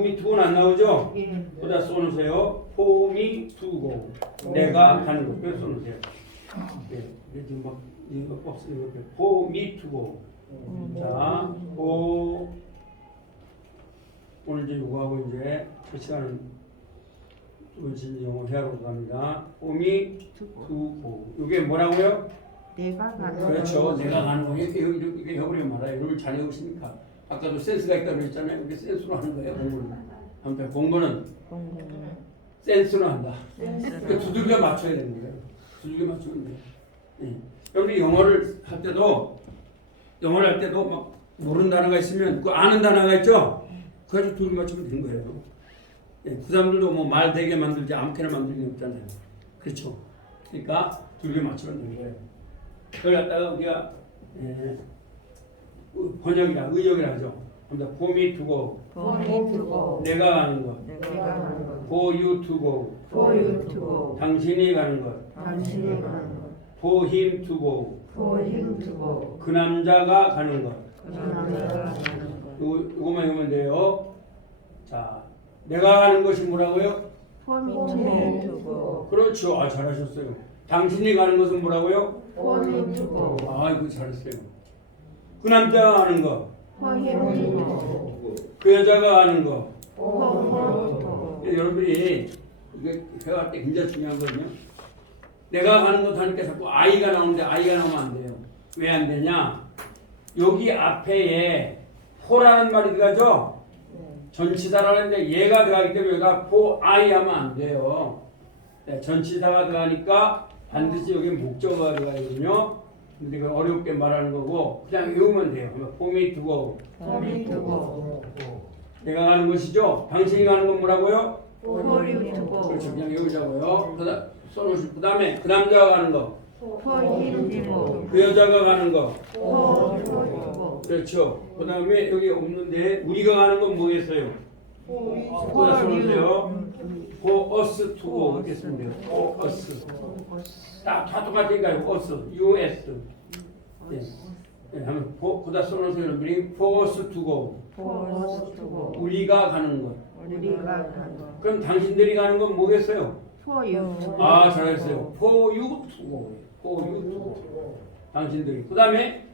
me to go는 안 나오죠? 보다 써놓으세요. For me to go. 내가 가는 거. 그래서 써놓으세요. 예, 지금 막 이거 박스 이렇게 for me to go. 자, 오늘 이제 요거하고 이제 그 시간은 이제 영어 회화로 갑니다. For me to go. 이게 뭐라고요? 내가 가는 것. 그렇죠. 내가 가는 거. 이게 해버리면 말아요. 여러분 잘 해오시니까. 아까도 센스가 있다고 했잖아요. 이게 센스로 하는 거예요. 공부는. 아무튼 공부는 공부는 센스로 한다. 센스로. 그러니까 두들겨 맞춰야 되는 거예요. 두들겨 맞추면 돼요. 예. 여러분이 영어를 할 때도 막 모르는 단어가 있으면 그 아는 단어가 있죠. 그래서 두들겨 맞추면 되는 거예요. 예. 그 사람들도 뭐 말 되게 만들지 아무렇게나 만들 리 없잖아요. 그렇죠. 그러니까 두들겨 맞추면 되는 거예요. 그걸 갖다가 우리가 번역이라 의역이라 하죠. 그러니까 for me to go. For me to go. 내가 가는 것. 내가 가는 것. For you to go. For you to go. 당신이 가는 것. 당신이 가는 것. For him to go. For him to go. 그 남자가 가는 것. 그 남자가 가는 것. 이거만 하면 돼요. 자, 내가 가는 것이 뭐라고요? For me to go. 그렇죠. 아, 잘하셨어요. 당신이 가는 것은 뭐라고요? For me to go. 아, 이거 잘했어요. 그 남자가 가는 것. For him to go. 그 여자가 가는 것. For her to go. 여러분이 이게 회화할 때 굉장히 중요한 거거든요. 내가 가는 것 하니까 자꾸 아이가 나오는데 아이가 나오면 안 돼요. 왜 안 되냐? 여기 앞에 포라는 말이 들어가죠? 전치사라는데 얘가 들어가기 때문에 여기가 for I 하면 안 돼요. 네, 전치사가 들어가니까 반드시 여기 목적어가 들어가거든요. 근데 이거 어렵게 말하는 거고 그냥 외우면 돼요. for me to go. For me to go. 내가 가는 것이죠. 당신이 가는 건 뭐라고요? For you to go. 그렇죠. 그냥 외우자고요. 써놓으시고 그 다음에 그 남자가 가는 거. For him to go. 그 여자가 가는 거. For her to go. 그렇죠. 그 다음에 여기 없는데 우리가 가는 건 뭐겠어요? 거기다 써놓으세요. For us to go 이렇게 쓰면 돼요. For us. 다 똑같으니까요. us, us. 예. 예, 한번 거기다 써놓으세요. 여러분이 for us to go. For us to go. 우리가 가는 것. 우리가 가는 것. 그럼 당신들이 가는 건 뭐겠어요? For you. 아, 잘했어요. For you to go. For you to go. 당신들이. 그 다음에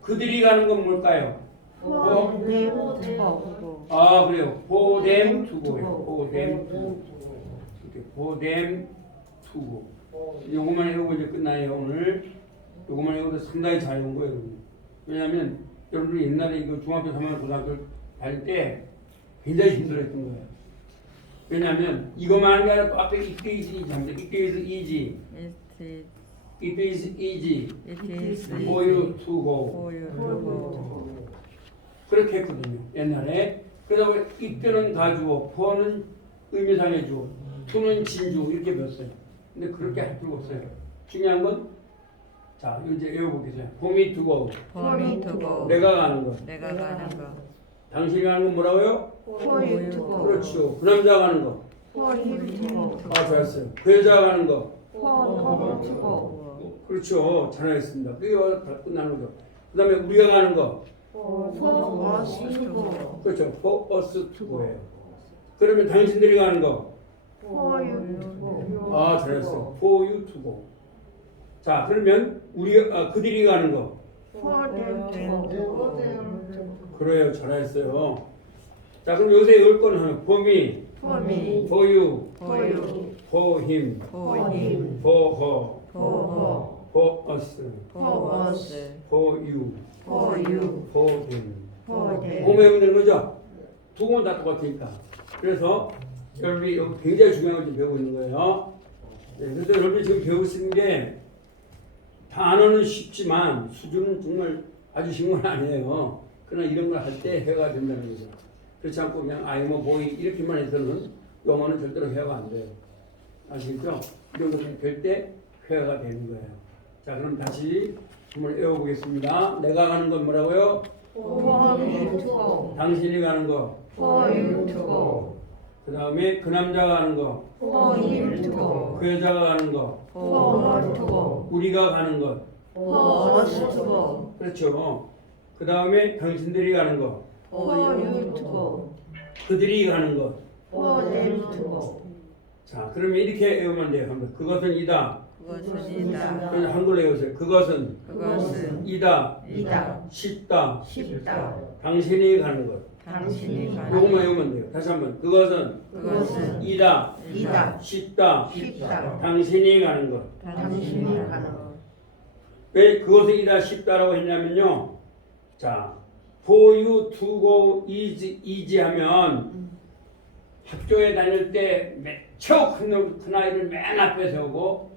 그들이 가는 건 뭘까요? For them to go. 아, 그래요. For them to go. For them to go. 이렇게 for them to go. 요것만 해보고 이제 끝나요, 오늘. 요것만 해보고 상당히 잘 해온 거예요, 여러분. 왜냐면 여러분들 옛날에 이거 중학교 3학년 고등학교 다닐 때 굉장히 힘들었던 거예요. 왜냐면 이거만 하는 게 아니라 또 앞에 it is easy 합니다. It is easy. It is easy for you to go. For you to go. 그렇게 했거든요. 옛날에. 그러다 보니 이때는 가주어, for는 의미상의 주어, to는 진주 이렇게 배웠어요. 근데 그렇게 할 필요 없어요. 중요한 건 자, 이제 외워보겠어요. For me to go. For me to go. 내가 가는 거. 내가 가는 것. 당신이 가는 건 뭐라고요? For you to go. 그렇죠. 그 남자가 가는 거. 포힘 투고 아, 좋았어요. 그 여자가 가는 거. 포 투고 그렇죠. 잘하셨습니다. 그게 다 끝나는 거죠. 그 다음에 우리가 가는 거. 포어스 투고 그렇죠. for us to go예요. 그러면 당신들이 가는 거. 포유 투고 아, 잘했어요. for you to go. 자, 그러면 그들이 가는 거. 포댐 투고 그래요. 잘했어요. 자, 그럼 요새 읽을 거는 하나. for me, 포미 for you, 포유 for him, 포힘 for her, 포호 for us, 포어스 for you, 포유 for them. 포댐 그거 외우면 되는 거죠? 두 번 다 똑같으니까. 그래서 여러분이 여기 굉장히 중요한 걸 지금 배우고 있는 거예요. 네, 그래서 여러분이 지금 배우고 있는 게 단어는 쉽지만 수준은 정말 아주 쉬운 건 아니에요. 그러나 이런 걸 할 때 해가 된다는 거죠. 그렇지 않고 그냥 아이 뭐 보이 이렇게만 해서는 영어는 절대로 해가 안 돼요. 아시겠죠? 이런 것은 절대 회화가 되는 거예요. 자, 그럼 다시 한번 외워보겠습니다. 내가 가는 건 뭐라고요? 포힘 투고 당신이 가는 거. 포유 투고 그 다음에 그 남자가 가는 거. 포힘 투고 그 여자가 가는 거. 포어 투고 우리가 가는 것. 포어스 투고 그렇죠. 그 다음에 당신들이 가는 거. 포유 투고 그들이 가는 것. 포댐 투고 자, 그러면 이렇게 외우면 돼요. 한번. 그것은 이다. 그것은 이다. 그냥 한글로 외우세요. 그것은 그것은 이다. 이다 쉽다. 쉽다 당신이 가는 것. 당신이 가는 요것만 외우면 돼요. 다시 한번. 그것은 그것은 이다. 이다 쉽다. 쉽다 당신이 가는 것. 당신이 가는 것 왜 그것은 이다 쉽다라고 했냐면요. 자, for you to go is 하면 학교에 다닐 때 최고 큰 아이를 맨 앞에 세우고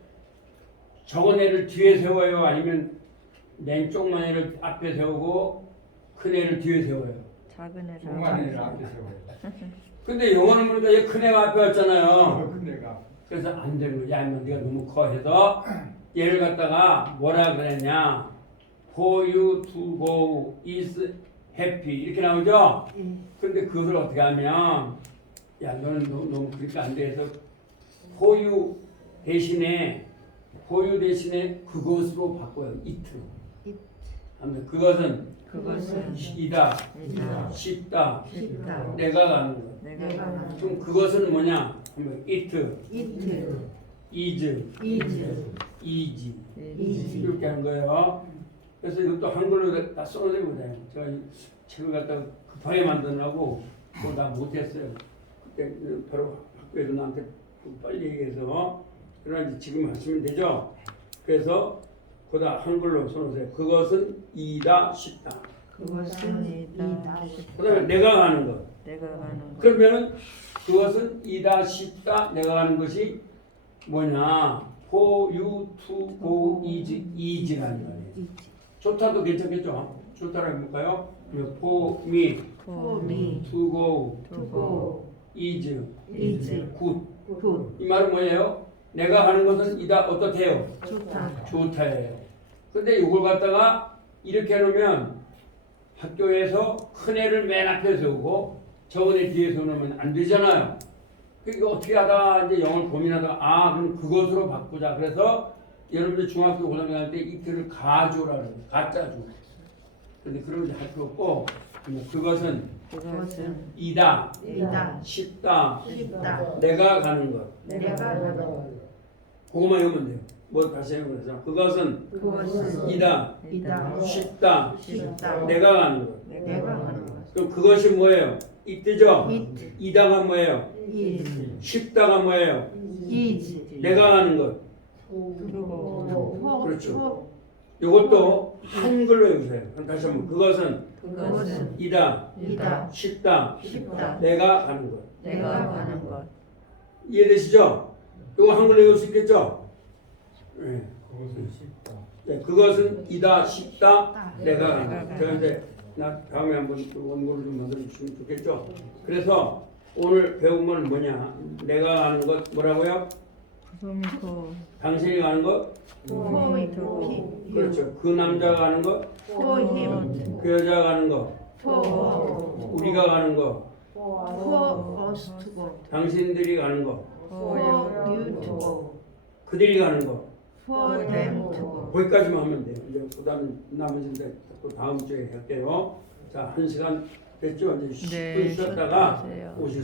적은 애를 뒤에 세워요? 아니면 맨 조그만 애를 앞에 세우고 큰 애를 뒤에 세워요? 작은 애를 종만이를 앞에 세워요. 근데 영어는 보니까 얘 큰 애가 앞에 왔잖아요. 큰 애가 그래서 안 되는 거야. 야, 네가 너무 커 해서 얘를 갖다가 뭐라 그랬냐? For you to go is happy 이렇게 나오죠? 근데 그것을 어떻게 하면 야, 너는 너무 그렇게 안 돼 해서 for you 대신에 그것으로 바꿔요. it로. 아무튼 그것은 이다. 이다. 쉽다. 쉽다 내가 가는 거. 내가 내가 가는 가는 그럼 그것은 뭐냐? it, 이트 is, 이즈 easy 이지 이렇게 하는 거예요. 그래서 이것도 한글로 다 써내고 그래요. 제가 이 책을 갖다가 급하게 만드느라고 그거 다 못했어요. 그때 바로 학교에서 나한테 빨리 얘기해서 그러나 이제 지금 하시면 되죠. 그래서 거다 한글로 써놓으세요. 그것은 이다 쉽다. 그것은 이다 그다음에 내가 가는 것. 내가 가는 것. 그러면은 그것은 이다 쉽다 내가 가는 것이 뭐냐? For you to go is라는 거예요. 좋다도 괜찮겠죠? 좋다라고 해볼까요? For me 포미 to go 투고 is 이즈 good. 굿 이 말은 뭐예요? 내가 하는 것은 이다 어떻대요? 좋다 좋다예요. 근데 이걸 갖다가 이렇게 해놓으면 학교에서 큰 애를 맨 앞에 세우고 적은 애 뒤에 세우면 안 되잖아요. 그러니까 어떻게 하다가 이제 영어를 고민하다가 그럼 그것으로 바꾸자. 그래서 여러분들 중학교 고등학교 할 때 이틀을 가조라 그래요. 가짜조. 근데 그런 거 할 필요 없고 그것은 그것은 이다. 이다 쉽다. 쉽다 내가 가는 것. 내가 가는 것 그것만 외우면 돼요. 뭐 다시 해보세요. 그것은 그것은 이다. 이다 쉽다. 쉽다 내가 가는 것. 내가 가는 것 그럼 그것이 뭐예요? 이뜨죠? 이트 이다가 뭐예요? 이즈 쉽다가 뭐예요? 이즈 내가 가는 것. 투고 그렇죠. 이것도 한글로 해보세요. 그럼 다시 한번 그것은 그것은 이다. 이다 쉽다. 쉽다 내가 가는 것. 내가 가는 것. 이해되시죠? 이거 한글로 외울 수 있겠죠? 네. 그것은 쉽다. 네, 그것은 이다 쉽다 내가 가는 것. 내가 제가 이제 나 다음에 한번 그 원고를 좀 만들어 주시면 좋겠죠? 그래서 오늘 배운 건 뭐냐? 내가 가는 것 뭐라고요? 소미코 당신이 가는 것? 포 그렇죠. 그 남자가 가는 것? 포힘 그 여자가 가는 것? 포 우리가 가는 것? 포어스 us to go. 당신들이 가는 거, for For you you to go. 그들이 가는 거, For them to go. 거기까지만 하면 돼요. 이제 그다음에 나머지는 또 다음 주에 할게요. 자, 1시간 됐죠? 이제 10분 네, 쉬었다가 쉬었다 오실